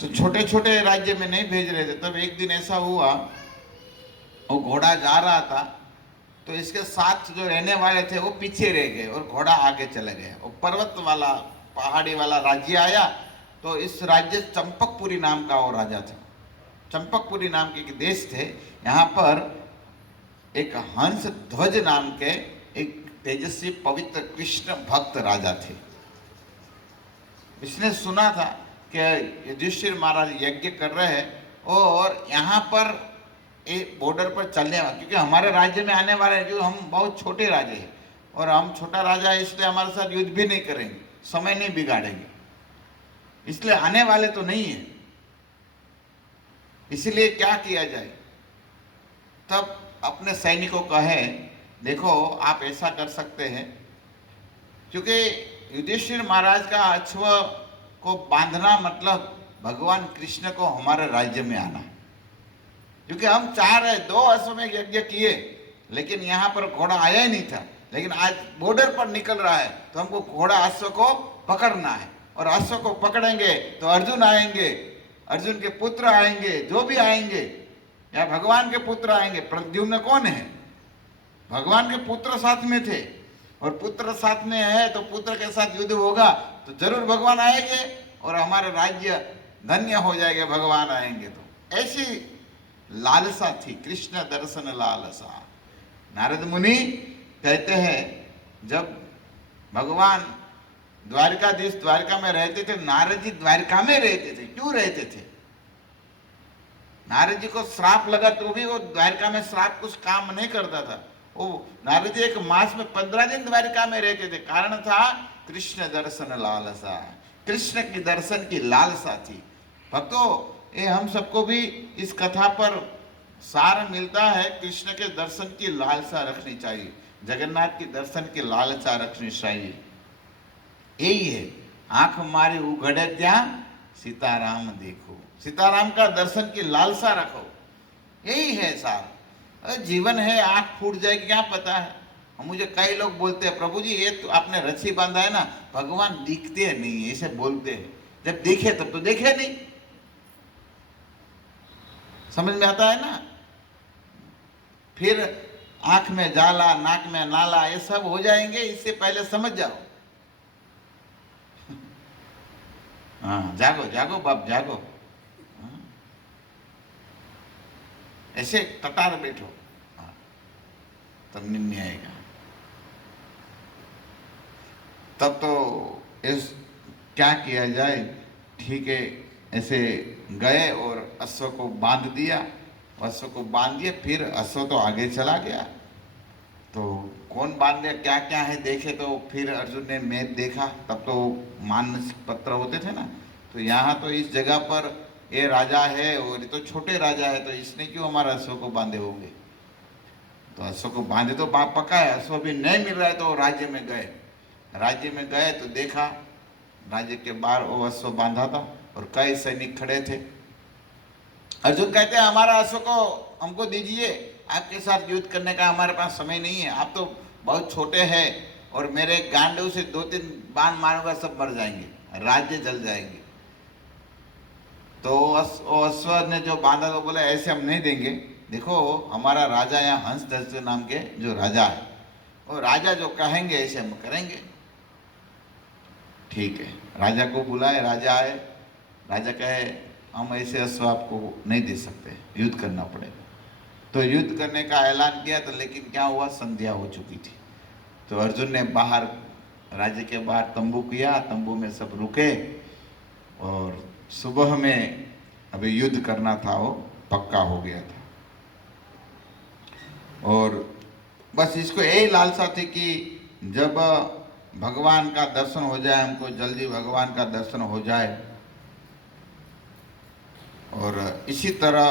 तो छोटे छोटे राज्य में नहीं भेज रहे थे। तब एक दिन ऐसा हुआ, वो घोड़ा जा रहा था, तो इसके साथ जो रहने वाले थे वो पीछे रह गए और घोड़ा आगे चले गए। और पर्वत वाला, पहाड़ी वाला राज्य आया, तो इस राज्य चंपकपुरी नाम का वो राजा था। चंपकपुरी नाम के एक देश थे। यहाँ पर एक हंस ध्वज नाम के एक तेजस्वी पवित्र कृष्ण भक्त राजा थे। इसने सुना था कि युधिष्ठिर महाराज यज्ञ कर रहे हैं और यहाँ पर एक बॉर्डर पर चलने वाले, क्योंकि हमारे राज्य में आने वाले हैं, क्योंकि हम बहुत छोटे राजे हैं और हम छोटा राजा है, इसलिए हमारे साथ युद्ध भी नहीं करेंगे, समय नहीं बिगाड़ेंगे, इसलिए आने वाले तो नहीं है। इसलिए क्या किया जाए? तब अपने सैनिकों कहे, देखो आप ऐसा कर सकते हैं, क्योंकि युधिष्ठिर महाराज का अश्व को बांधना मतलब भगवान कृष्ण को हमारे राज्य में आना, क्योंकि हम चाह रहे 2 अश्वमेध यज्ञ किए लेकिन यहाँ पर घोड़ा आया ही नहीं था, लेकिन आज बॉर्डर पर निकल रहा है तो हमको घोड़ा अश्व को पकड़ना है, और अश्व को पकड़ेंगे तो अर्जुन आएंगे, अर्जुन के पुत्र आएंगे, जो भी आएंगे, या भगवान के पुत्र आएंगे। प्रद्युम्न कौन है? भगवान के पुत्र साथ में थे, और पुत्र साथ में है तो पुत्र के साथ युद्ध होगा तो जरूर भगवान आएंगे और हमारा राज्य धन्य हो जाएगा, भगवान आएंगे तो। ऐसी लालसा थी, कृष्ण दर्शन लालसा। नारद मुनि कहते हैं जब भगवान द्वारकाधीश द्वारका में रहते थे, नारद जी द्वारका में रहते थे। क्यों रहते थे? नारद जी को श्राप लगा तो भी वो द्वारका में श्राप कुछ काम नहीं करता था। वो नारद जी एक मास में 15 दिन द्वारका में रहते थे। कारण था कृष्ण दर्शन लालसा, कृष्ण की दर्शन की लालसा थी। भक्तों, ये हम सबको भी इस कथा पर सार मिलता है, कृष्ण के दर्शन की लालसा रखनी चाहिए, जगन्नाथ की दर्शन की लालसा रखनी चाहिए। यही है, आंख मारी उघड़े त्या सीताराम देखो, सीताराम का दर्शन की लालसा रखो, यही है सार। जीवन है, आंख फूट जाएगी क्या पता है। मुझे कई लोग बोलते हैं, प्रभु जी ये तो आपने रस्सी बांधा है ना, भगवान दिखते नहीं, ऐसे बोलते हैं। जब दिखे तब तो देखे नहीं। समझ में आता है ना? फिर आंख में जाला, नाक में नाला, ये सब हो जाएंगे, इससे पहले समझ जाओ। हाँ, जागो जागो बाप जागो। ऐसे कतार बैठो, तब निम्न आएगा। तब तो इस क्या किया जाए? ठीक है, ऐसे गए और अश्व को बांध दिया, अश्व को बांध दिया, फिर अश्व तो आगे चला गया। तो कौन बांध दिया, क्या क्या है देखे, तो फिर अर्जुन ने मैप देखा। तब तो मानस पत्र होते थे ना, तो यहाँ तो इस जगह पर ये राजा है और ये तो छोटे राजा है, तो इसने क्यों हमारा अश्व को बांधे होंगे। तो अश्व को बांधे तो बाप पका है, अश्व भी नहीं मिल रहा है, तो राज्य में गए। राज्य में गए तो देखा राज्य के बाहर वो अश्व बांधा था और कई सैनिक खड़े थे। अर्जुन कहते हैं हमारा अश्व को हमको दीजिए, आपके साथ युद्ध करने का हमारे पास समय नहीं है, आप तो बहुत छोटे हैं और मेरे गांडू से 2-3 बाण मारूंगा सब मर जाएंगे, राज्य जल जाएंगे। तो अश्व ने जो बांधा तो बोला ऐसे हम नहीं देंगे, देखो हमारा राजा यहाँ हंस ध्वज नाम के जो राजा है, वो राजा जो कहेंगे ऐसे हम करेंगे। ठीक है, राजा को बुलाए, राजा आए, राजा कहे हम ऐसे अश्व आपको नहीं दे सकते, युद्ध करना पड़ेगा। तो युद्ध करने का ऐलान किया, तो लेकिन क्या हुआ, संध्या हो चुकी थी। तो अर्जुन ने बाहर, राज्य के बाहर तंबू किया, तंबू में सब रुके और सुबह में अभी युद्ध करना था, वो पक्का हो गया था। और बस इसको यही लालसा थी कि जब भगवान का दर्शन हो जाए, हमको जल्दी भगवान का दर्शन हो जाए। और इसी तरह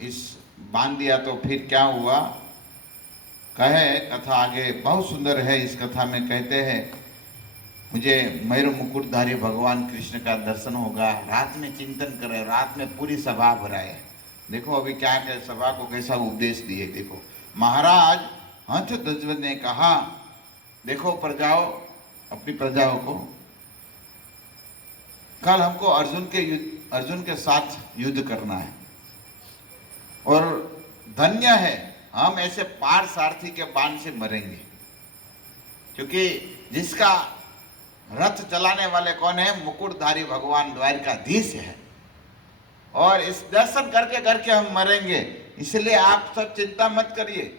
इस बांध दिया। तो फिर क्या हुआ, कहे कथा आगे बहुत सुंदर है। इस कथा में कहते हैं मुझे मयूर मुकुटधारी भगवान कृष्ण का दर्शन होगा। रात में चिंतन करे, रात में पूरी सभा भराए। देखो अभी क्या क्या सभा को कैसा उपदेश दिए। देखो महाराज हंस ध्वज ने कहा, देखो प्रजाओं, अपनी प्रजाओं को कल हमको अर्जुन के साथ युद्ध करना है। और धन्य है हम ऐसे पार्थसारथी के बाण से मरेंगे, क्योंकि जिसका रथ चलाने वाले कौन है? मुकुटधारी भगवान द्वारकाधीश है। और इस दर्शन करके करके हम मरेंगे, इसलिए आप सब चिंता मत करिए।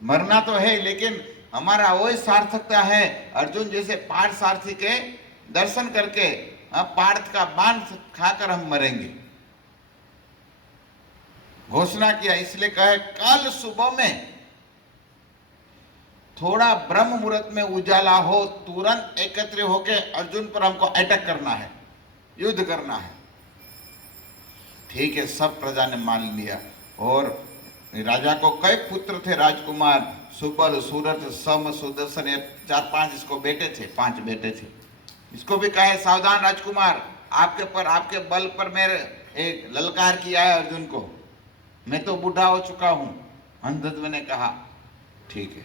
मरना तो है, लेकिन हमारा वही सार्थकता है अर्जुन जैसे पार्थसारथी के दर्शन करके पार्थ का बाण खाकर हम मरेंगे। घोषणा किया, इसलिए कहे कल सुबह में थोड़ा ब्रह्म मुहूर्त में उजाला हो, तुरंत एकत्र होके अर्जुन पर हमको अटैक करना है, युद्ध करना है। ठीक है, सब प्रजा ने मान लिया। और राजा को कई पुत्र थे राजकुमार, सुबल, सूरत, सम, सुदर्शन, 4-5 इसको बेटे थे, 5 बेटे थे। इसको भी कहे सावधान राजकुमार, आपके बल पर मेरे एक ललकार किया है अर्जुन को, मैं तो बूढ़ा हो चुका हूं। अंधध्व ने कहा ठीक है,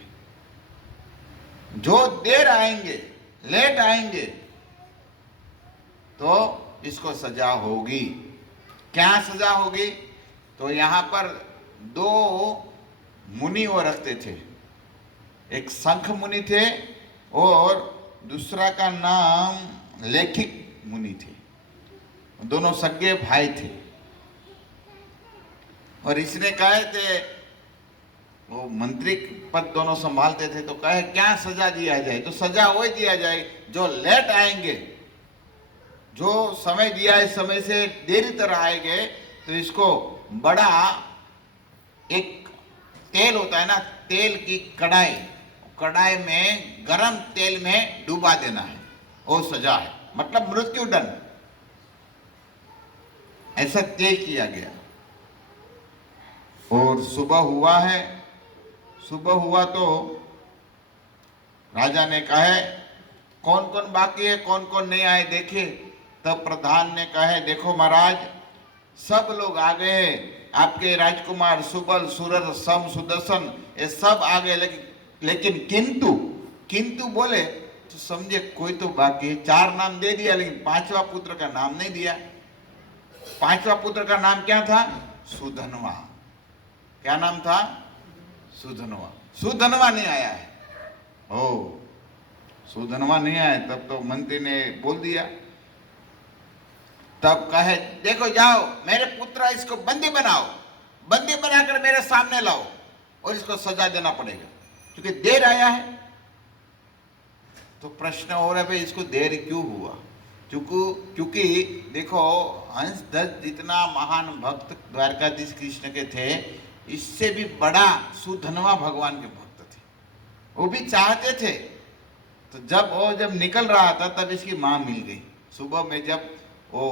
जो देर आएंगे, लेट आएंगे तो इसको सजा होगी। क्या सजा होगी? तो यहां पर 2 मुनि वो रखते थे, एक शंख मुनि थे और दूसरा का नाम लेखिक मुनि थे। दोनों सगे भाई थे। और इसने कहे थे, वो मंत्री पद दोनों संभालते थे, तो कहे क्या सजा दिया जाए? तो सजा वही दिया जाए जो लेट आएंगे, जो समय दिया है समय से देरी तरह आएंगे तो इसको बड़ा एक तेल होता है ना, तेल की कढ़ाई में गरम तेल में डुबा देना है, वो सजा है, मतलब मृत्यु दंड। ऐसा तय किया गया। और सुबह हुआ है, सुबह हुआ तो राजा ने कहे कौन कौन बाकी है, कौन कौन नहीं आए देखे। तब प्रधान ने कहे देखो महाराज, सब लोग आ गए, आपके राजकुमार सुबल, सूरज, सम, सुदर्शन ये सब आ गए, लेकिन किंतु बोले तो समझे कोई तो बाकी है। 4 नाम दे दिया, लेकिन 5वां पुत्र का नाम नहीं दिया। 5वां पुत्र का नाम क्या था? सुधनवा। क्या नाम था? सुधनवा। सुधनवा नहीं आया है। ओ, सुधनवा नहीं आया, तब तो मंत्री ने बोल दिया। तब कहे देखो जाओ, मेरे पुत्र इसको बंदी बनाओ, बंदी बनाकर मेरे सामने लाओ और इसको सजा देना पड़ेगा, क्योंकि देर आया है। तो प्रश्न हो रहा है भाई इसको देर क्यों हुआ? क्योंकि देखो हंस दत्त जितना महान भक्त द्वारकाधीश कृष्ण के थे, इससे भी बड़ा सुधनवा भगवान के भक्त थे। वो भी चाहते थे। तो जब निकल रहा था तब इसकी माँ मिल गई। सुबह में जब वो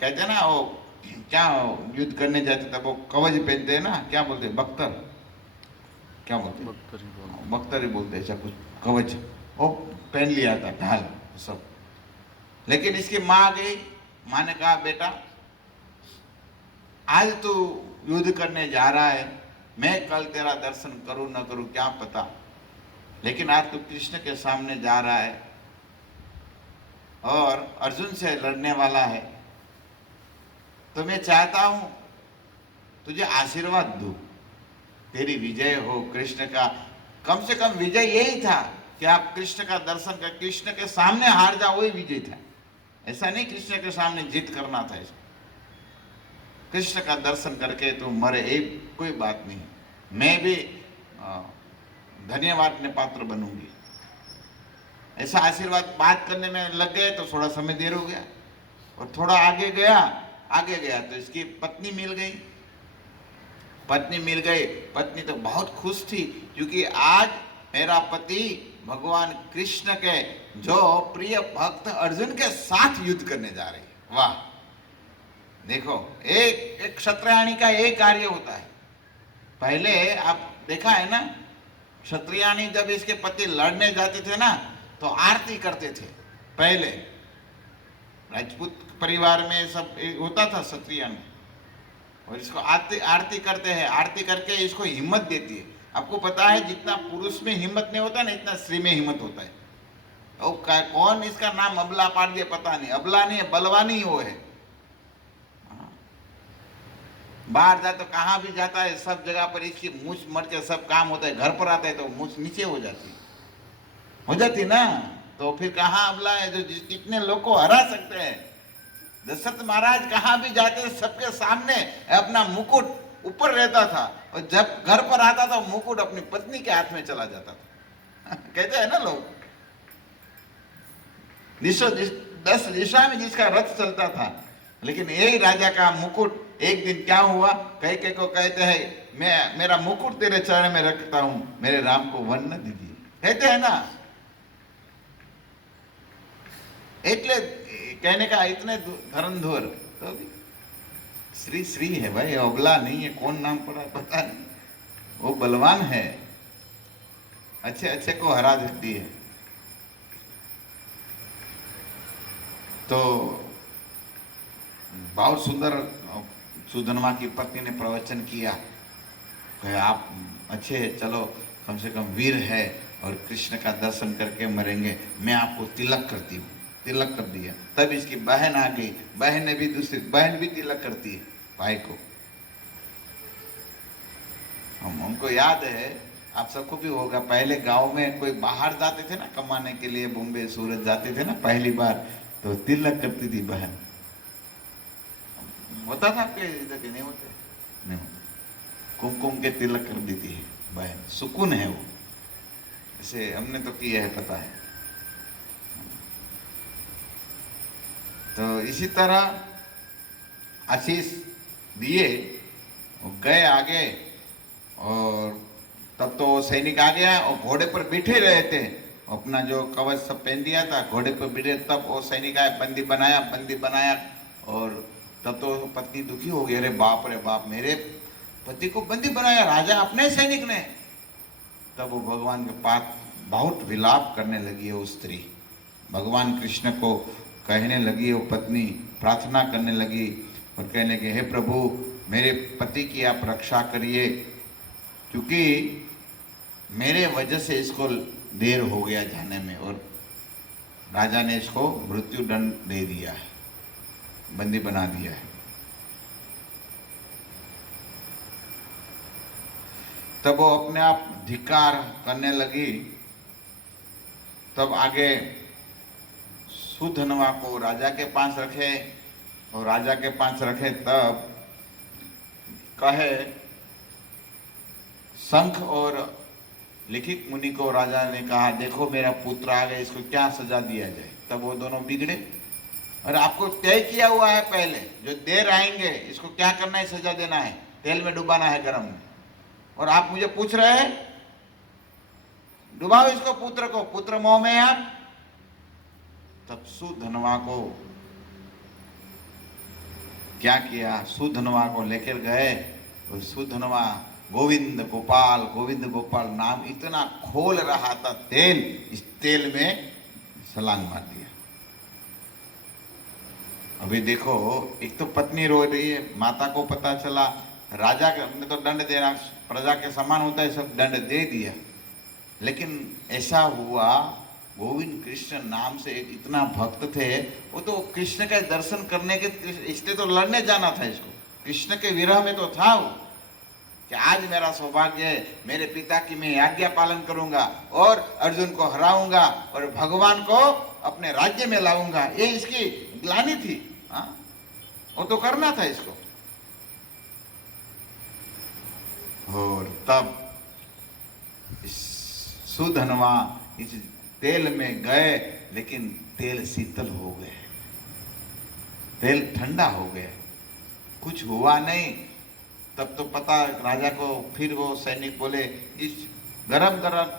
कहते हैं ना, वो क्या युद्ध करने जाते तब वो कवच पहनते हैं ना, क्या बोलते हैं? बख्तर, क्या बोलते हैं? बख्तर ही बोलते हैं, ऐसा कुछ कवच वो पहन लिया था, ढाल सब। लेकिन इसकी माँ आ गई। माँ ने कहा बेटा आज तू युद्ध करने जा रहा है, मैं कल तेरा दर्शन करूं न करूं क्या पता, लेकिन आज तू कृष्ण के सामने जा रहा है और अर्जुन से लड़ने वाला है, तो मैं चाहता हूं तुझे आशीर्वाद दूं, तेरी विजय हो। कृष्ण का कम से कम विजय यही था कि आप कृष्ण का दर्शन कर, कृष्ण के सामने हार जाओ, वही विजय था। ऐसा नहीं कृष्ण के सामने जीत करना था। कृष्ण का दर्शन करके तो मरे, एक कोई बात नहीं, मैं भी धन्यवाद में पात्र बनूंगी। ऐसा आशीर्वाद बात करने में लग गए तो थोड़ा समय देर हो गया। और थोड़ा आगे गया तो इसकी पत्नी मिल गई। पत्नी तो बहुत खुश थी, क्योंकि आज मेरा पति भगवान कृष्ण के जो प्रिय भक्त अर्जुन के साथ युद्ध करने जा रही है। वाह, देखो एक क्षत्रियाणी का एक कार्य होता है। पहले आप देखा है ना, क्षत्रियाणी जब इसके पति लड़ने जाते थे ना तो आरती करते थे। पहले राजपूत परिवार में सब होता था क्षत्रियाणी, और इसको आरती करते हैं। आरती करके इसको हिम्मत देती है। आपको पता है जितना पुरुष में हिम्मत नहीं होता ना, इतना स्त्री में हिम्मत होता है। कौन इसका नाम अबला पाड़ दिया पता नहीं, अबला नहीं है, बलवानी वो है। बाहर जाए तो कहाँ भी जाता है, सब जगह पर इसकी मूछ मर के सब काम होता है, घर पर आता है तो मूछ नीचे हो जाती ना, तो फिर कहाँ अबला है जो कितने लोग को हरा सकते हैं। दशरथ महाराज कहाँ भी जाते थे सबके सामने अपना मुकुट ऊपर रहता था, और जब घर पर आता था मुकुट अपनी पत्नी के हाथ में चला जाता था। कहते हैं ना लोग, 10 दिशा में जिसका रथ चलता था, लेकिन यही राजा का मुकुट एक दिन क्या हुआ, कई को कहते हैं मैं मेरा मुकुट तेरे चरण में रखता हूं, मेरे राम को वन न दीजिए, कहते हैं ना। એટલે कहने का इतने धरंधर, तो श्री श्री है भाई, अबला नहीं है, कौन नाम पड़ा पता नहीं, वो बलवान है, अच्छे अच्छे को हरा देती है। तो बहुत सुंदर सुधनवा की पत्नी ने प्रवचन किया कि आप अच्छे हैं, चलो कम से कम वीर है और कृष्ण का दर्शन करके मरेंगे, मैं आपको तिलक करती हूँ। तिलक कर दिया। तब इसकी बहन आ गई, बहन ने भी दूसरी बहन भी तिलक करती है भाई को। हमको याद है, आप सबको भी होगा, पहले गांव में कोई बाहर जाते थे ना कमाने के लिए, बॉम्बे सूरत जाते थे ना पहली बार, तो तिलक करती थी बहन। होता था आपके इधर के नहीं होते? नहीं होता। कुमकुम के तिलक कर देती है बहन, सुकून है वो, ऐसे हमने तो किया है, पता है। तो इसी तरह आशीष दिए, गए आगे, और तब तो सैनिक आ गया और घोड़े पर बैठे रहे थे, अपना जो कवच सब पहन दिया था, घोड़े पर बैठे। तब वो सैनिक आए, बंदी बनाया, और तब तो पत्नी दुखी हो गई, अरे बाप रे बाप, मेरे पति को बंदी बनाया राजा अपने सैनिक ने। तब वो भगवान के पास बहुत विलाप करने लगी है वो स्त्री, भगवान कृष्ण को कहने लगी, वो पत्नी प्रार्थना करने लगी और कहने लगी, हे प्रभु मेरे पति की आप रक्षा करिए, क्योंकि मेरे वजह से इसको देर हो गया जाने में, और राजा ने इसको मृत्यु दंड दे दिया है, बंदी बना दिया है। तब वो अपने आप धिक्कार करने लगी। तब आगे सुधनवा को राजा के पास रखे, और राजा के पास रखे तब कहे, शंख और लिखित मुनि को राजा ने कहा, देखो मेरा पुत्र आ गया, इसको क्या सजा दिया जाए। तब वो दोनों बिगड़े, और आपको तय किया हुआ है पहले, जो देर आएंगे इसको क्या करना है, सजा देना है, तेल में डुबाना है गरम में, और आप मुझे पूछ रहे हैं डुबाओ इसको, पुत्र को, पुत्र मोह में आप। तब सुधनवा को क्या किया, सुधनवा को लेकर गए, और सुधनवा गोविंद गोपाल नाम इतना खोल रहा था तेल, इस तेल में छलांग मार दिया। अभी देखो, एक तो पत्नी रो रही है, माता को पता चला, राजा ने तो दंड देना प्रजा के समान होता है, सब दंड दे दिया, लेकिन ऐसा हुआ, गोविंद कृष्ण नाम से एक इतना भक्त थे, वो तो कृष्ण के दर्शन करने के, इसलिए तो लड़ने जाना था इसको, कृष्ण के विरह में तो था वो, कि आज मेरा सौभाग्य है, मेरे पिता की मैं आज्ञा पालन करूंगा और अर्जुन को हराऊंगा और भगवान को अपने राज्य में लाऊंगा, ये इसकी ग्लानि थी। हाँ, वो तो करना था इसको। और तब सुधनवा इस तेल में गए, लेकिन तेल शीतल हो गए, तेल ठंडा हो गया, कुछ हुआ नहीं। तब तो पता राजा को, फिर वो सैनिक बोले, इस गरम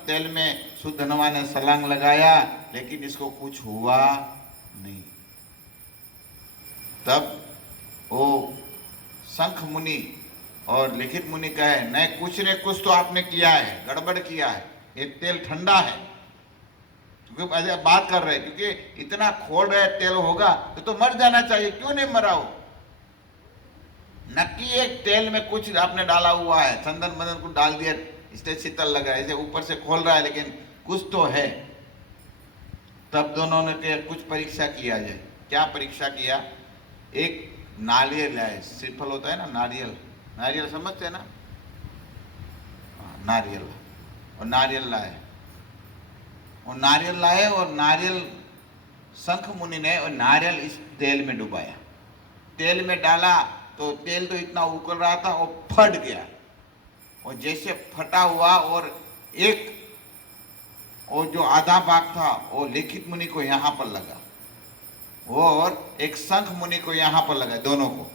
तेल में सुधनवा ने छलांग लगाया, लेकिन इसको कुछ हुआ नहीं। तब वो शंख मुनि और लिखित मुनि कहे, नहीं कुछ तो आपने किया है, गड़बड़ किया है, ये तेल ठंडा है, क्योंकि बात कर रहे, क्योंकि इतना खोल रहे तेल होगा तो मर जाना चाहिए, क्यों नहीं मरा हो? नक्की एक तेल में कुछ आपने डाला हुआ है, चंदन मंदन कुछ डाल दिया, इससे शीतल लगा, ऐसे ऊपर से खोल रहा है, लेकिन कुछ तो है। तब दोनों ने के कुछ परीक्षा किया जाए। क्या परीक्षा किया? एक नारियल लाए, श्रीफल होता है ना, नारियल, नारियल समझते हैं ना, नारियल, और नारियल लाए, और नारियल लाए, और नारियल शंख मुनि ने और नारियल इस तेल में डुबाया, तेल में डाला तो तेल तो इतना उकल रहा था और फट गया, और जैसे फटा हुआ और एक और जो आधा भाग था वो लिखित मुनि को यहाँ पर लगा और एक शंख मुनि को यहाँ पर लगा, दोनों को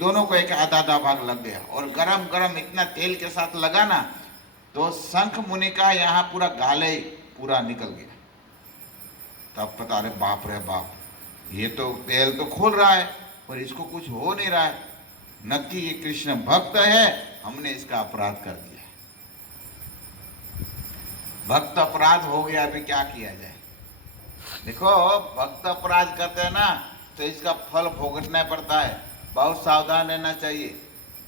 दोनों को एक आधा आधा भाग लग गया, और गरम गरम इतना तेल के साथ लगा ना तो शंख मुनि का यहाँ पूरा गाले पूरा निकल गया। तब पता, अरे बाप रे बाप, ये तो तेल तो खोल रहा है और इसको कुछ हो नहीं रहा है, नक्की ये कृष्ण भक्त है, हमने इसका अपराध कर दिया, भक्त अपराध हो गया, अभी क्या किया जाए। देखो, भक्त अपराध करते हैं ना तो इसका फल भुगतना पड़ता है, बहुत सावधान रहना चाहिए।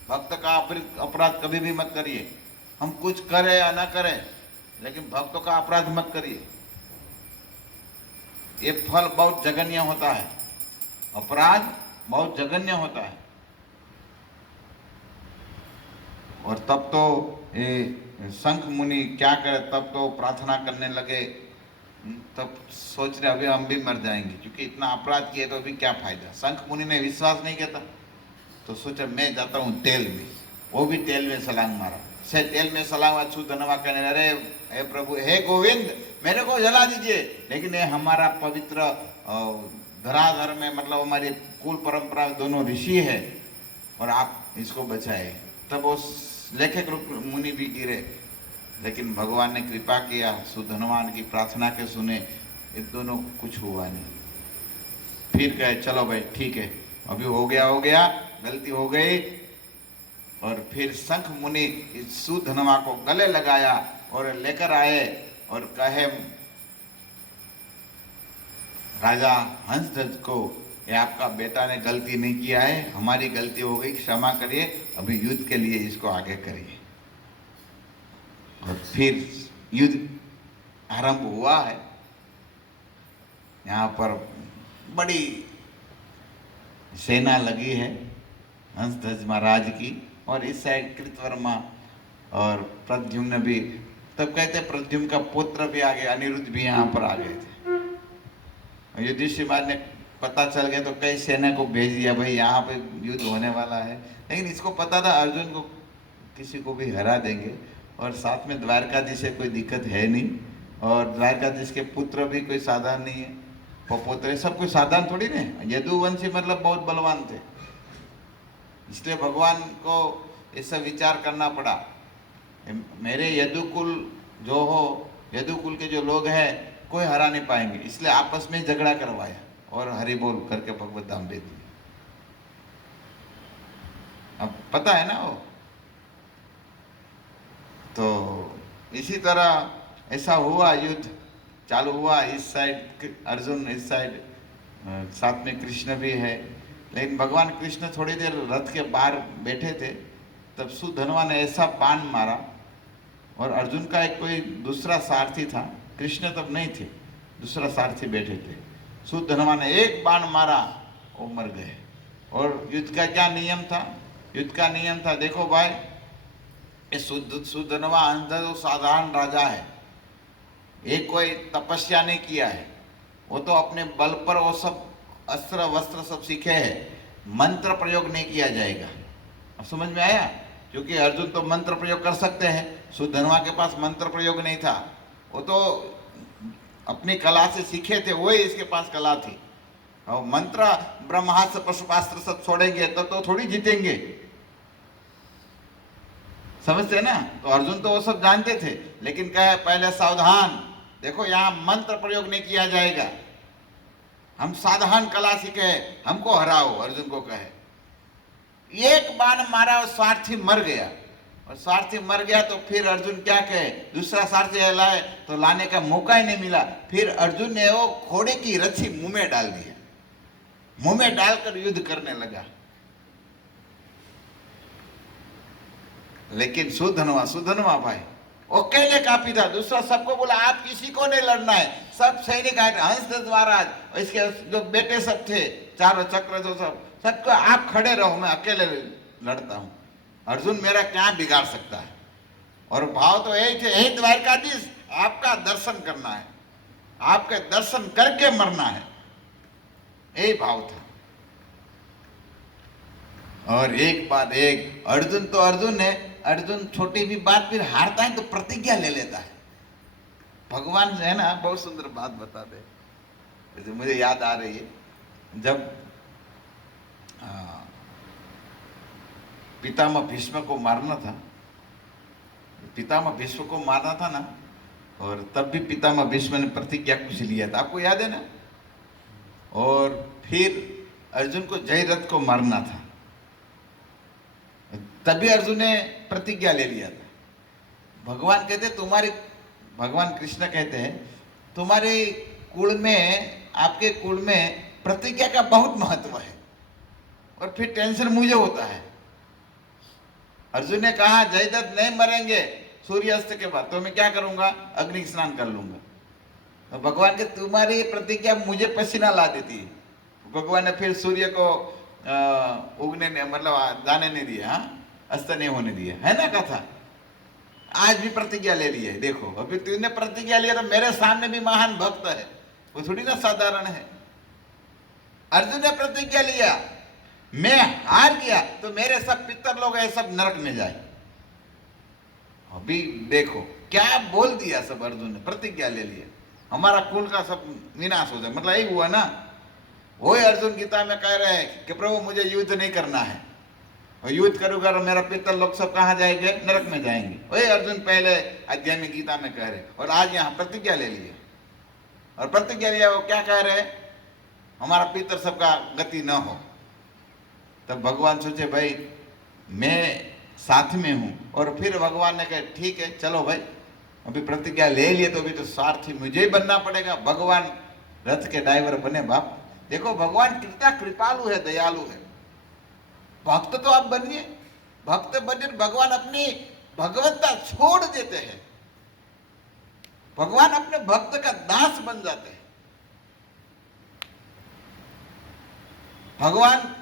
भक्त का अपराध कभी भी मत करिए, हम कुछ करें या ना करें, लेकिन भक्तों का अपराध मत करिए, ये फल बहुत जघन्य होता है, अपराध बहुत जघन्य होता है। और तब तो ये शंख मुनि क्या करे, तब तो प्रार्थना करने लगे, तब सोच रहे अभी हम भी मर जाएंगे, क्योंकि इतना अपराध किए तो अभी क्या फायदा। शंख मुनि ने विश्वास नहीं किया था, तो सोचा मैं जाता हूँ तेल में, वो भी तेल में छलांग मारा, से तेल में छलांग मारा। धनवा कहने, अरे हे प्रभु, हे गोविंद, मेरे को जला दीजिए, लेकिन ये हमारा पवित्र धराधर में, मतलब हमारी कुल परंपरा दोनों ऋषि है और आप इसको बचाए। तब वो लेखक मुनि भी गिरे, लेकिन भगवान ने कृपा किया, सुधनवान की प्रार्थना के सुने, ये दोनों कुछ हुआ नहीं। फिर कहे चलो भाई ठीक है, अभी हो गया, गलती हो गई। और फिर शंख मुनि इस सुधनवा को गले लगाया और लेकर आए और कहे राजा हंसध्वज को, ये आपका बेटा ने गलती नहीं किया है, हमारी गलती हो गई, क्षमा करिए, अभी युद्ध के लिए इसको आगे करिए। और फिर युद्ध आरंभ हुआ है। यहाँ पर बड़ी सेना लगी है हंसध्वज महाराज की, और इस साइड कृतवर्मा और प्रद्युम्न भी, तब कहते प्रद्युम्न का पुत्र भी आ गया, अनिरुद्ध भी यहाँ पर आ गए थे। युधिष्ठिर महाराज ने पता चल गया तो कई सेना को भेज दिया, भाई यहाँ पे युद्ध होने वाला है, लेकिन इसको पता था अर्जुन को किसी को भी हरा देंगे, और साथ में द्वारकाधीश से कोई दिक्कत है नहीं, और द्वारकाधीश के पुत्र भी कोई साधारण नहीं है, पपोत्र सब कोई साधारण थोड़ी नहीं, यदुवंशी मतलब बहुत बलवान थे, इसलिए भगवान को ये सब विचार करना पड़ा, मेरे यदुकुल जो हो, यदुकुल के जो लोग हैं कोई हरा नहीं पाएंगे, इसलिए आपस में झगड़ा करवाया और हरि बोल करके भगवत धाम भेज दिया। अब पता है ना वो, तो इसी तरह ऐसा हुआ, युद्ध चालू हुआ, इस साइड अर्जुन, इस साइड साथ में कृष्ण भी है, लेकिन भगवान कृष्ण थोड़ी देर रथ के बाहर बैठे थे, तब सुधनवा ने ऐसा बाण मारा, और अर्जुन का एक कोई दूसरा सारथी था, कृष्ण तब नहीं थे, दूसरा सारथी बैठे थे, सुधनवा ने एक बाण मारा, वो मर गए। और युद्ध का क्या नियम था? युद्ध का नियम था, देखो भाई, ये सुधनवा अंधो साधारण राजा है, एक कोई तपस्या नहीं किया है, वो तो अपने बल पर वो सब अस्त्र वस्त्र सब सीखे हैं, मंत्र प्रयोग नहीं किया जाएगा। अब समझ में आया? क्योंकि अर्जुन तो मंत्र प्रयोग कर सकते हैं, सुधनवा के पास मंत्र प्रयोग नहीं था, वो तो अपनी कला से सीखे थे, वही इसके पास कला थी, और मंत्र ब्रह्मास्त्र पशुपास्त्र सब छोड़ेंगे तो थोड़ी जीतेंगे, समझते ना? तो अर्जुन तो वो सब जानते थे, लेकिन कहे पहले सावधान, देखो यहाँ मंत्र प्रयोग नहीं किया जाएगा, हम साधारण कला सीखे, हमको हराओ, अर्जुन को कहे। एक बाण मारा और सारथी मर गया, और सारथी मर गया तो फिर अर्जुन क्या कहे, दूसरा सारथी लाए तो लाने का मौका ही नहीं मिला, फिर अर्जुन ने वो घोड़े की रस्सी मुंह में डाल दी, मुंह में डालकर युद्ध करने लगा। लेकिन सुधनवा भाई अकेले काफी था। दूसरा सबको बोला आप किसी को नहीं लड़ना है, सब सैनिक आए, हंसध्वज महाराज इसके जो बेटे सब थे, चारों चक्र जो सबको आप खड़े रहो, मैं अकेले लड़ता हूं, अर्जुन मेरा क्या बिगाड़ सकता है। और भाव तो यही थे, हे द्वारकाधीश आपका दर्शन करना है, आपके दर्शन करके मरना है, यही भाव था। और एक बात एक, अर्जुन तो अर्जुन है, अर्जुन छोटी भी बात फिर हारता है तो प्रतिज्ञा ले लेता है। भगवान जो है ना बहुत सुंदर बात बताते हैं, जैसे मुझे याद आ रही है, जब पितामह भीष्म को मारना था, पितामह भीष्म को मारना था ना, और तब भी पितामह भीष्म ने प्रतिज्ञा कुछ लिया था, आपको याद है ना। और फिर अर्जुन को जयरथ को मारना था, तभी अर्जुन ने प्रतिज्ञा ले लिया था। भगवान कहते तुम्हारी, भगवान कृष्ण कहते हैं तुम्हारे कुल में, आपके कुल में प्रतिज्ञा का बहुत महत्व है, और फिर टेंशन मुझे होता है। अर्जुन ने कहा जयदत्त नहीं मरेंगे सूर्यास्त के बाद, तो मैं क्या करूंगा, अग्नि स्नान कर लूंगा। तो भगवान के तुम्हारी ये प्रतिज्ञा मुझे पसीना ला देती है। भगवान ने फिर सूर्य को उगने ने, मतलब जाने नहीं दिया, हाँ अस्त नहीं होने दिया, है ना कथा। आज भी प्रतिज्ञा ले ली है, देखो अभी तूने प्रतिज्ञा लिया तो मेरे सामने भी महान भक्त है, वो थोड़ी ना साधारण है। अर्जुन ने प्रतिज्ञा लिया, मैं हार गया तो मेरे सब पितर लोग है सब नरक में जाए। अभी देखो क्या बोल दिया सब, अर्जुन ने प्रतिज्ञा ले लिया, हमारा कुल का सब विनाश हो जाए, मतलब यही हुआ ना। वही अर्जुन गीता में कह रहे हैं कि प्रभु मुझे युद्ध नहीं करना है, और युद्ध करूंगा तो मेरा पितर लोग सब कहाँ जाएंगे, नरक में जाएंगे। वही अर्जुन पहले अध्याय में गीता में कह रहे, और आज यहाँ प्रतिज्ञा ले लिए, और प्रतिज्ञा लिया वो क्या कह रहे, हमारा पितर सबका गति न हो। तब भगवान सोचे भाई मैं साथ में हूं, और फिर भगवान ने कहा ठीक है चलो भाई, अभी प्रतिज्ञा ले लिए तो अभी तो सारथी मुझे ही बनना पड़ेगा। भगवान रथ के ड्राइवर बने बाप। देखो भगवान कितना कृपालु है, दयालु है। भक्त तो आप बनिए, भक्त बने, भगवान अपनी भगवत्ता छोड़ देते हैं, भगवान अपने भक्त का दास बन जाते हैं। भगवान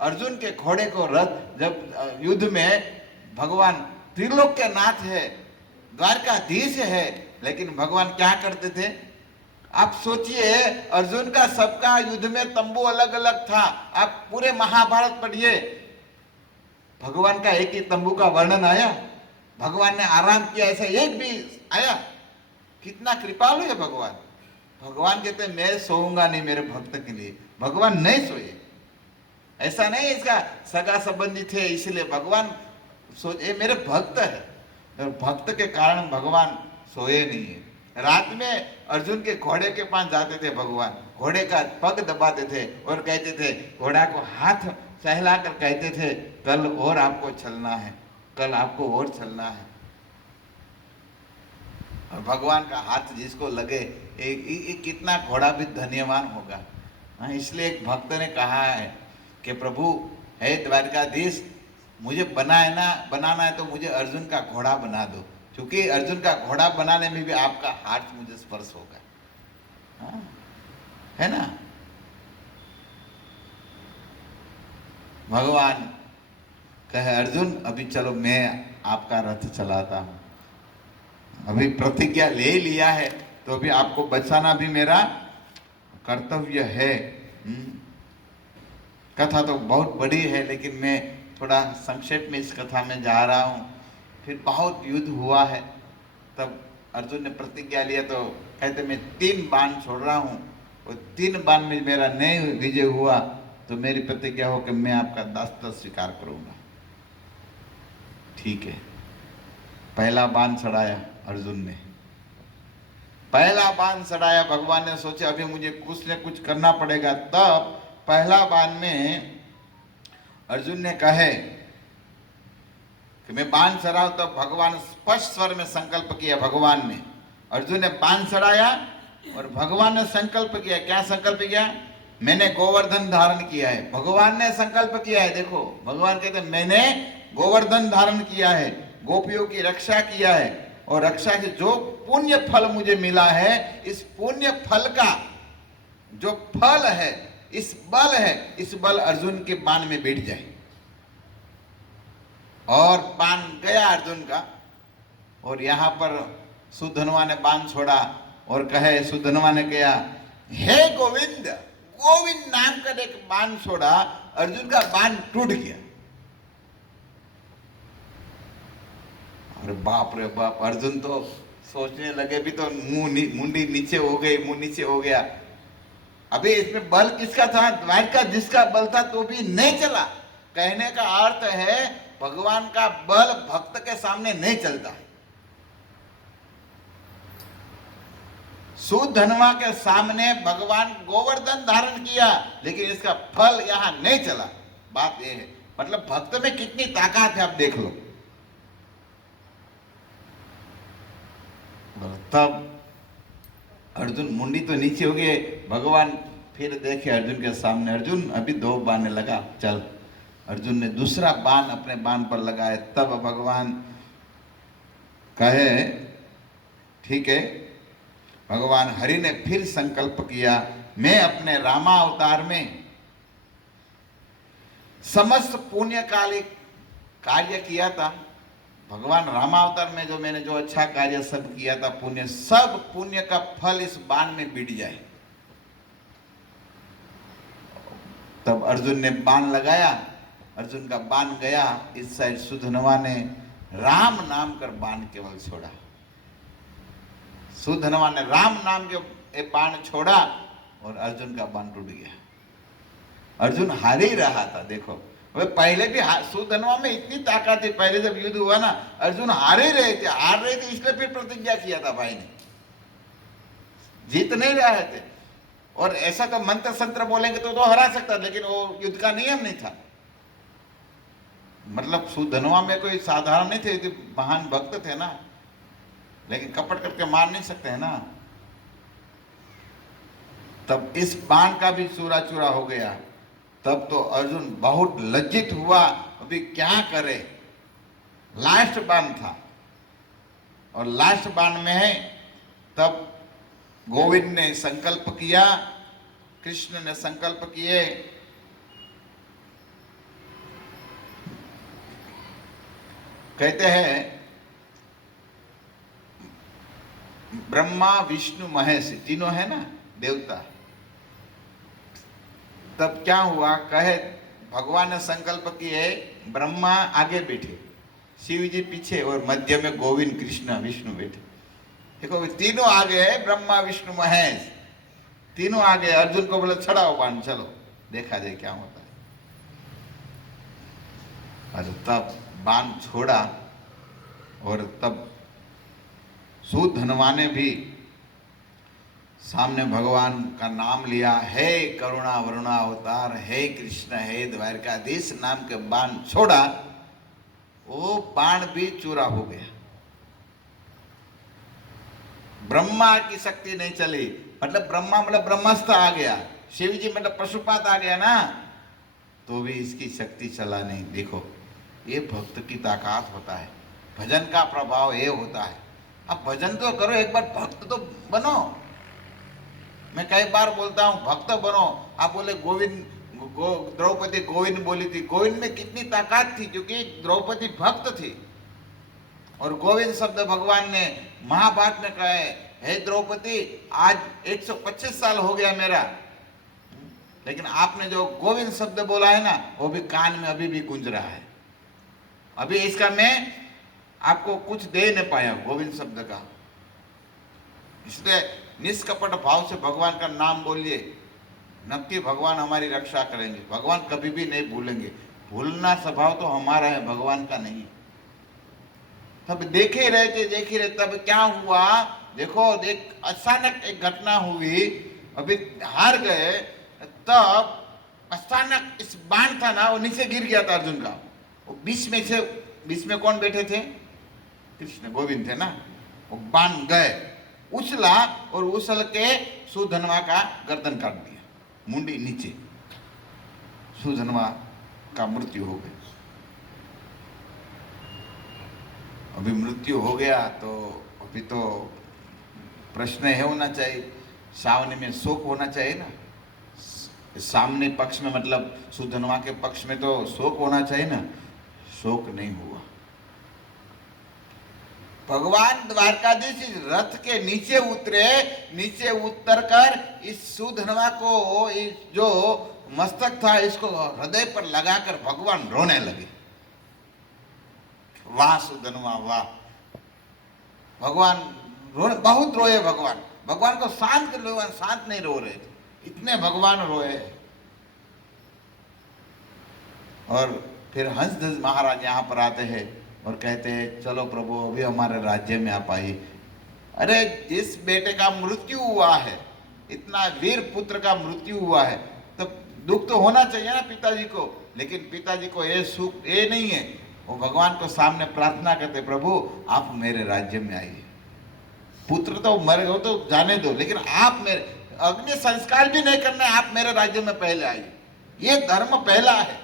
अर्जुन के घोड़े को रथ, जब युद्ध में भगवान त्रिलोक के नाथ है, द्वारकाधीश है, लेकिन भगवान क्या करते थे, आप सोचिए अर्जुन का सबका युद्ध में तंबू अलग अलग था। आप पूरे महाभारत पढ़िए, भगवान का एक ही तंबू का वर्णन आया, भगवान ने आराम किया ऐसा एक भी आया। कितना कृपालु है भगवान। भगवान कहते मैं सोऊंगा नहीं मेरे भक्त के लिए, भगवान नहीं सोए। ऐसा नहीं इसका सगा संबंधी थे इसलिए भगवान सोचे मेरे भक्त है, और भक्त के कारण भगवान सोए नहीं है। रात में अर्जुन के घोड़े के पास जाते थे भगवान, घोड़े का पग दबाते थे और कहते थे, घोड़ा को हाथ सहला कर कहते थे कल और आपको चलना है, कल आपको और चलना है। और भगवान का हाथ जिसको लगे एक कितना घोड़ा भी धन्यवान होगा। इसलिए एक भक्त ने कहा है कि प्रभु हे द्वारकाधीश, मुझे बनाना है तो मुझे अर्जुन का घोड़ा बना दो, क्योंकि अर्जुन का घोड़ा बनाने में भी आपका हाथ मुझे स्पर्श होगा, हाँ? है ना। भगवान कहे अर्जुन अभी चलो मैं आपका रथ चलाता हूं, अभी प्रतिज्ञा ले लिया है तो अभी आपको बचाना भी मेरा कर्तव्य है। कथा तो बहुत बड़ी है, लेकिन मैं थोड़ा संक्षेप में इस कथा में जा रहा हूँ। फिर बहुत युद्ध हुआ है, तब अर्जुन ने प्रतिज्ञा लिया तो कहते मैं 3 बाण छोड़ रहा हूँ, और 3 बाण में मेरा नहीं विजय हुआ तो मेरी प्रतिज्ञा हो कि मैं आपका दासत्व स्वीकार करूँगा। ठीक है, पहला बाण चढ़ाया अर्जुन ने, पहला बाण चढ़ाया। भगवान ने सोचा अभी मुझे कुछ न कुछ करना पड़ेगा। तब पहला बाण में अर्जुन ने कहे कि मैं बाण चढ़ाऊं, तब भगवान स्पष्ट स्वर में संकल्प किया। भगवान ने, अर्जुन ने बाण चढ़ाया और भगवान ने संकल्प किया। क्या संकल्प किया? मैंने गोवर्धन धारण किया है। भगवान ने संकल्प किया है। देखो भगवान कहते हैं मैंने गोवर्धन धारण किया है, गोपियों की रक्षा किया है, और रक्षा से जो पुण्य फल मुझे मिला है, इस पुण्य फल का जो फल है, इस बल अर्जुन के बाण में बैठ जाए। और बाण गया अर्जुन का, और यहां पर सुधनवा ने बाण छोड़ा और कहे, सुधनवा ने कहा, हे गोविंद, गोविंद नाम का एक बाण छोड़ा, अर्जुन का बाण टूट गया। अरे बाप रे बाप, अर्जुन तो सोचने लगे भी तो मुंडी नीचे हो गई, मुंह नीचे हो गया। अभी इसमें बल किसका था? द्वारका जिसका बल था तो भी नहीं चला। कहने का अर्थ है भगवान का बल भक्त के सामने नहीं चलता है। सुधनवा के सामने भगवान गोवर्धन धारण किया, लेकिन इसका फल यहां नहीं चला। बात यह है, मतलब भक्त में कितनी ताकत है आप देख लो। तब अर्जुन मुंडी तो नीचे हो गए, भगवान फिर देखे अर्जुन के सामने, अर्जुन अभी 2 बाण लगा, चल। अर्जुन ने दूसरा बाण अपने बाण पर लगाए। तब भगवान कहे, ठीक है। भगवान हरि ने फिर संकल्प किया, मैं अपने रामावतार में समस्त पुण्यकाली कार्य किया था। भगवान रामावतार में जो मैंने जो अच्छा कार्य सब किया था, पुण्य, सब पुण्य का फल इस बाण में बीत जाए। तब अर्जुन ने बाण लगाया, अर्जुन का बाण गया इस साइड, सुधनवा ने राम नाम कर बाण केवल छोड़ा। सुधनवा ने राम नाम के बाण छोड़ा और अर्जुन का बाण टूट गया। अर्जुन हार ही रहा था। देखो पहले भी सुधनवा में इतनी ताकत थी, पहले जब युद्ध हुआ ना, अर्जुन हार ही रहे थे, इसलिए फिर प्रतिज्ञा किया था भाई ने, जीत नहीं रहे थे। और ऐसा तो मंत्र संत्र बोलेंगे तो हरा सकता, लेकिन वो युद्ध का नियम नहीं था। मतलब सुधनवा में कोई साधारण नहीं थे, महान भक्त थे ना, लेकिन कपट करके मार नहीं सकते हैं ना। तब इस बाण का भी चूरा चूरा हो गया। तब तो अर्जुन बहुत लज्जित हुआ, अभी क्या करे। लास्ट बाण था और लास्ट बाण में है। तब गोविंद ने संकल्प किया, कृष्ण ने संकल्प किए, कहते हैं ब्रह्मा विष्णु महेश तीनों है ना देवता। तब क्या हुआ, कहे भगवान ने संकल्प किए, ब्रह्मा आगे बैठे, शिव जी पीछे और मध्य में गोविंद कृष्ण विष्णु बैठे। देखो तीनों आगे है, ब्रह्मा विष्णु महेश तीनों आगे। अर्जुन को बोले छड़ाओ बाण, चलो देखा जाए क्या होता है। और तब बाण छोड़ा और तब सुधनवा ने भी सामने भगवान का नाम लिया, हे करुणा वरुणा अवतार, हे कृष्ण, हे द्वारकाधीश नाम के बाण छोड़ा। वो बाण भी चूरा हो गया। ब्रह्मा की शक्ति नहीं चली, मतलब ब्रह्मा मतलब ब्रह्मास्त्र आ गया, शिव जी मतलब पशुपात आ गया ना, तो भी इसकी शक्ति चला नहीं। देखो ये भक्त की ताकत होता है, भजन का प्रभाव ये होता है। अब भजन तो करो, एक बार भक्त तो बनो। मैं कई बार बोलता हूँ भक्त बनो। आप बोले गोविंद द्रौपदी गोविंद बोली थी, गोविंद में कितनी ताकत थी, क्योंकि द्रौपदी भक्त थी। और गोविंद शब्द भगवान ने महाभारत में कहा है, हे द्रौपदी आज 125 साल हो गया मेरा, लेकिन आपने जो गोविंद शब्द बोला है ना, वो भी कान में अभी भी गूंज रहा है। अभी इसका मैं आपको कुछ दे नहीं पाया गोविंद शब्द का। इसलिए निष्कपट भाव से भगवान का नाम बोलिए, नक्की भगवान हमारी रक्षा करेंगे। भगवान कभी भी नहीं भूलेंगे। भूलना स्वभाव तो हमारा है, भगवान का नहीं। तब देखे रहे थे, तब क्या हुआ देखो, अचानक एक घटना हुई, अभी हार गए। तब अचानक इस बाण था ना, वो नीचे गिर गया था अर्जुन का। वो बीच में कौन बैठे थे? कृष्ण गोविंद थे ना। वो बाण गए, उछला और उछल के सुधनवा का गर्दन काट दिया, मुंडी नीचे, सुधनवा का मृत्यु हो गई। अभी मृत्यु हो गया तो अभी तो प्रश्न है होना चाहिए, सामने में शोक होना चाहिए ना। सामने पक्ष में मतलब सुधनवा के पक्ष में तो शोक होना चाहिए ना, शोक नहीं हुआ। भगवान द्वारकाधीश इस रथ के नीचे उतरे, नीचे उतर कर इस सुधनवा को, इस जो मस्तक था इसको हृदय पर लगाकर भगवान रोने लगे। वाह सुधनवा वाह, भगवान रोने, बहुत रोए भगवान। भगवान को शांत कर लो, भगवान शांत नहीं रो रहे थे, इतने भगवान रोए। और फिर हंसध्वज महाराज यहाँ पर आते हैं और कहते हैं चलो प्रभु अभी हमारे राज्य में आप आइए। अरे जिस बेटे का मृत्यु हुआ है, इतना वीर पुत्र का मृत्यु हुआ है, तो दुख तो होना चाहिए ना पिताजी को, लेकिन पिताजी को ये सुख ये नहीं है। वो भगवान को सामने प्रार्थना करते प्रभु आप मेरे राज्य में आइए, पुत्र तो मर गए तो जाने दो, लेकिन आप मेरे अग्नि संस्कार भी नहीं करना है, आप मेरे राज्य में पहले आइए, ये धर्म पहला है।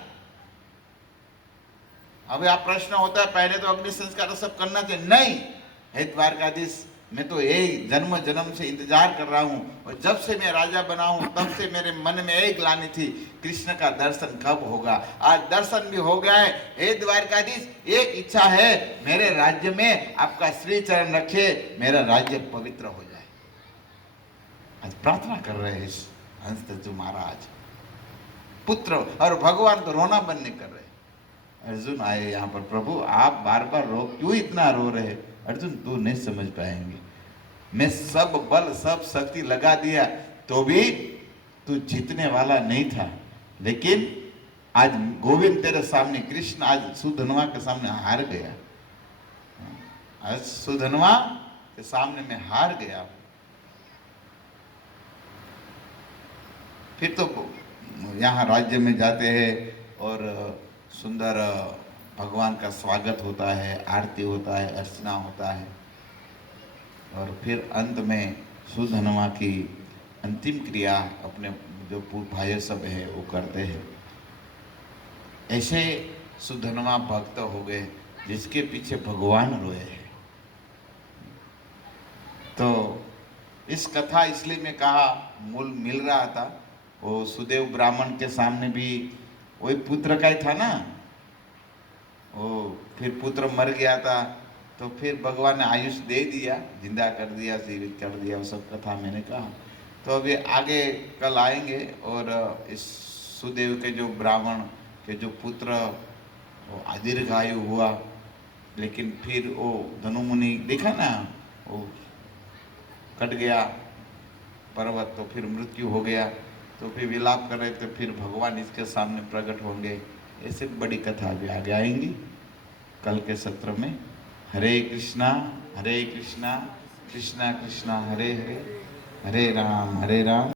अभी आप प्रश्न होता है पहले तो अग्नि संस्कार सब करना चाहिए, नहीं। हे द्वारकाधीश मैं तो यही जन्म जन्म से इंतजार कर रहा हूँ, और जब से मैं राजा बना हूँ तब से मेरे मन में एक ग्लानि थी, कृष्ण का दर्शन कब होगा। आज दर्शन भी हो गया है। हे द्वारकाधीश एक इच्छा है, मेरे राज्य में आपका श्री चरण रखे, मेरा राज्य पवित्र हो जाए। आज प्रार्थना कर रहे हैं हंसध्वज महाराज पुत्र, और भगवान तो रोना बंद नहीं कर रहे। अर्जुन आए यहाँ पर, प्रभु आप बार बार क्यों इतना रो रहे। अर्जुन तू नहीं समझ पाएंगे, मैं सब बल सब शक्ति लगा दिया तो भी तू जीतने वाला नहीं था, लेकिन आज गोविंद तेरे सामने, कृष्ण आज सुधनवा के सामने हार गया। आज सुधनवा के सामने मैं हार गया। फिर तो यहाँ राज्य में जाते हैं और सुंदर भगवान का स्वागत होता है, आरती होता है, अर्चना होता है, और फिर अंत में सुधनवा की अंतिम क्रिया अपने जो भाई सब है वो करते हैं। ऐसे सुधनवा भक्त हो गए जिसके पीछे भगवान रोए हैं। तो इस कथा इसलिए मैं कहा मूल मिल रहा था, वो सुदेव ब्राह्मण के सामने भी वही पुत्र का ही था ना, वो फिर पुत्र मर गया था तो फिर भगवान ने आयुष दे दिया, जिंदा कर दिया, जीवित कर दिया, वो सब कथा मैंने कहा। तो अभी आगे कल आएंगे और इस सुदेव के जो ब्राह्मण के जो पुत्र वो दीर्घायु हुआ, लेकिन फिर वो धनुमुनि देखा ना, वो कट गया पर्वत, तो फिर मृत्यु हो गया, तो फिर विलाप कर रहे, तो फिर भगवान इसके सामने प्रकट होंगे। ऐसे बड़ी कथा भी आगे आएंगी कल के सत्र में। हरे कृष्णा कृष्णा कृष्णा हरे हरे, हरे राम